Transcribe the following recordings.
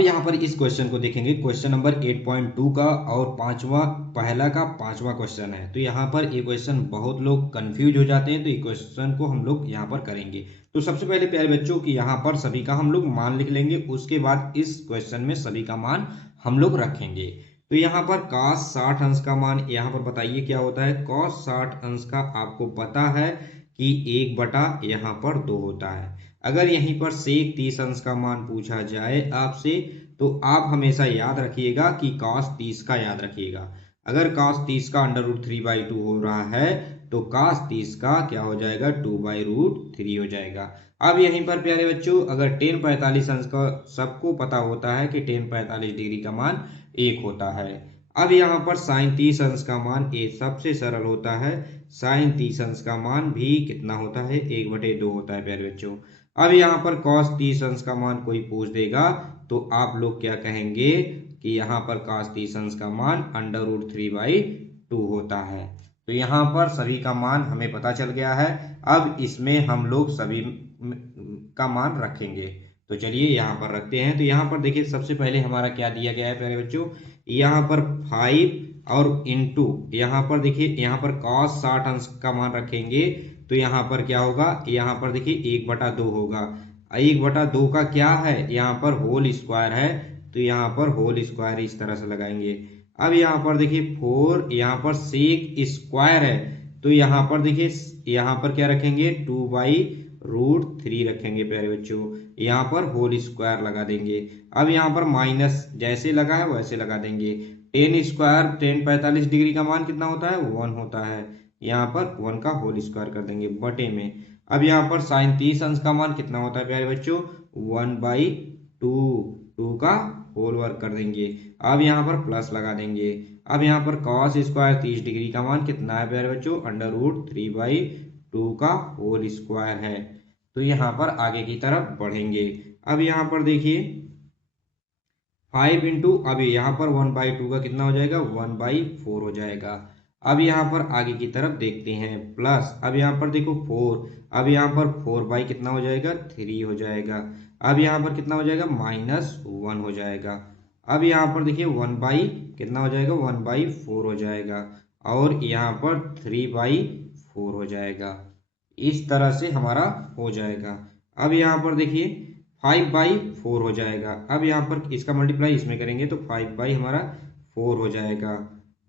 अब यहाँ पर इस क्वेश्चन को देखेंगे, क्वेश्चन नंबर 8.2 का और पहला का 5वां क्वेश्चन है। तो यहाँ पर ये क्वेश्चन बहुत लोग कंफ्यूज हो जाते हैं, तो ये क्वेश्चन को हम लोग यहाँ पर करेंगे। तो सबसे पहले प्यारे बच्चों की यहाँ पर सभी का हम लोग मान लिख लेंगे, उसके बाद इस क्वेश्चन में सभी का मान हम लोग रखेंगे। तो यहाँ पर cos 60 अंश का मान यहाँ पर बताइए क्या होता है। cos 60 अंश का आपको पता है कि 1 बटा यहाँ पर 2 होता है। अगर यहीं पर sec 30 अंश का मान पूछा जाए आपसे, तो आप हमेशा याद रखिएगा कि cos 30 का याद रखिएगा। अगर cos 30 का √3/2 हो रहा है, तो cos 30 का क्या हो जाएगा, 2/√3 हो जाएगा। अब यहीं पर प्यारे बच्चों, अगर tan 45 अंश का सबको पता होता है कि tan 45 डिग्री का मान 1 होता है। अब यहाँ पर sin 30 अंश का मान सबसे सरल होता है। sin 30 अंश का मान भी कितना होता है, 1/2 होता है प्यारे बच्चों। अब यहाँ पर cos 30 अंश का मान कोई पूछ देगा, तो आप लोग क्या कहेंगे कि यहाँ पर cos 30 अंश का मान √3/2 होता है। तो यहाँ पर सभी का मान हमें पता चल गया है। अब इसमें हम लोग सभी का मान रखेंगे। तो चलिए यहाँ पर रखते हैं। तो यहाँ पर देखिए सबसे पहले हमारा क्या दिया गया है प्यारे बच्चों, यहाँ पर 5 और इंटू यहाँ पर देखिए, यहाँ पर cos 60 अंश का मान रखेंगे, तो यहाँ पर क्या होगा, यहाँ पर देखिए 1/2 होगा। 1/2 का क्या है, यहाँ पर होल स्क्वायर है, तो यहाँ पर होल स्क्वायर इस तरह से लगाएंगे। अब यहाँ पर देखिए 4, यहाँ पर सेक स्क्वायर है, तो यहाँ पर देखिए यहाँ पर क्या रखेंगे, 2/√3 रखेंगे प्यारे बच्चों। यहाँ पर होल स्क्वायर लगा देंगे। अब यहाँ पर माइनस जैसे लगा है वैसे लगा देंगे। tan स्क्वायर, tan 45 डिग्री का मान कितना होता है, 1 होता है। यहाँ पर 1 का होल स्क्वायर कर देंगे बटे में। अब यहाँ पर sin 30 अंश का मान कितना होता है प्यारे बच्चों, 1/2, 2 का होल वर्क कर देंगे। अब यहाँ पर प्लस लगा देंगे। अब यहाँ पर cos स्क्वायर 30 डिग्री का मान कितना है प्यारे बच्चों, √3/2 का होल स्क्वायर है। तो यहाँ पर आगे की तरफ बढ़ेंगे। अब यहाँ पर देखिए 5 इंटू, अब यहाँ पर 1/2 का कितना हो जाएगा, 1/4 हो जाएगा। अब यहाँ पर आगे की तरफ देखते हैं, प्लस अब यहाँ पर देखो 4, अब यहाँ पर 4 कितना हो जाएगा, 3 हो जाएगा। अब यहाँ पर कितना हो जाएगा, -1 हो जाएगा। अब यहाँ पर देखिए कितना हो जाएगा, 1/4 हो जाएगा। और यहाँ पर 3/4 हो जाएगा। इस तरह से हमारा हो जाएगा। अब यहाँ पर देखिए 5/4 हो जाएगा। अब यहाँ पर इसका मल्टीप्लाई इसमें करेंगे, तो 5 हमारा 4 हो जाएगा।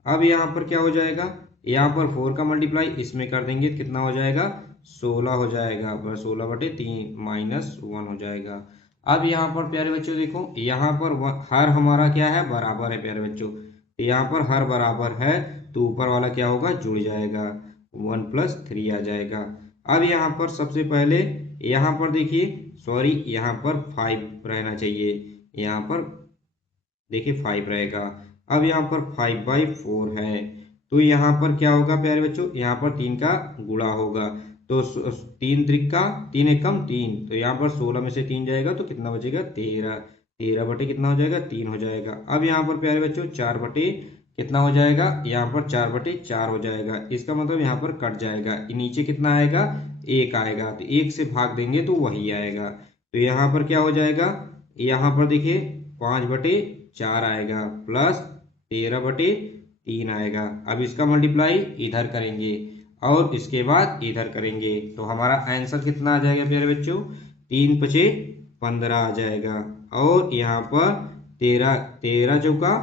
अब यहाँ पर क्या हो जाएगा, यहाँ पर 4 का मल्टीप्लाई इसमें कर देंगे, कितना हो जाएगा, 16 हो जाएगा। 16/3 -1 हो जाएगा। अब यहाँ पर प्यारे बच्चों देखो, यहाँ पर हर हमारा क्या है, बराबर है प्यारे बच्चों। यहाँ पर हर बराबर है, तो ऊपर वाला क्या होगा, जुड़ जाएगा, 1 + 3 आ जाएगा। अब यहाँ पर सबसे पहले यहाँ पर देखिए, सॉरी यहाँ पर 5 रहना चाहिए, यहाँ पर देखिए 5 रहेगा। अब यहाँ पर 5/4 है, तो यहाँ पर क्या होगा प्यारे बच्चों, यहाँ पर 3 का गुणा होगा, तो 3 त्रिका 3 एकम 3, तो यहाँ पर 16 में से 3 जाएगा, तो कितना बचेगा, 13। 13 बटे कितना हो जाएगा, 3 हो जाएगा। अब यहाँ पर प्यारे बच्चों 4 बटे कितना हो जाएगा, यहाँ पर 4/4 हो जाएगा। इसका मतलब यहाँ पर कट जाएगा, नीचे कितना आएगा, 1 आएगा, तो 1 से भाग देंगे तो वही आएगा। तो यहाँ पर क्या हो जाएगा, यहाँ पर देखिए 5/4 आएगा, प्लस 13/3 आएगा। अब इसका मल्टीप्लाई इधर करेंगे और इसके बाद इधर करेंगे, तो हमारा आंसर कितना आ जाएगा प्यारे बच्चों, 3×5 = 15 आ जाएगा। और यहाँ पर 13 चौका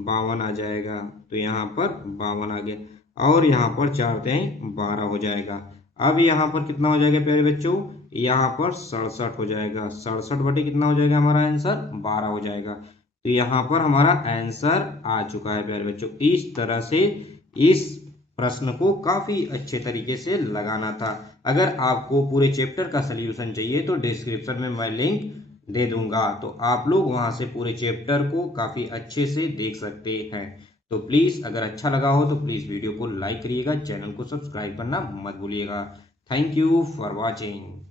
52 आ जाएगा, तो यहाँ पर 52 आ गया। और यहाँ पर 4×3 = 12 हो जाएगा। अब यहाँ पर कितना हो जाएगा प्यारे बच्चों, यहाँ पर 67 हो जाएगा। 67 बटे कितना हो जाएगा, हमारा आंसर 12 हो जाएगा। तो यहाँ पर हमारा आंसर आ चुका है प्यारे बच्चों। इस तरह से इस प्रश्न को काफी अच्छे तरीके से लगाना था। अगर आपको पूरे चैप्टर का सलूशन चाहिए, तो डिस्क्रिप्शन में मैं लिंक दे दूंगा, तो आप लोग वहां से पूरे चैप्टर को काफी अच्छे से देख सकते हैं। तो प्लीज अगर अच्छा लगा हो तो प्लीज वीडियो को लाइक करिएगा, चैनल को सब्सक्राइब करना मत भूलिएगा। Thank you for watching.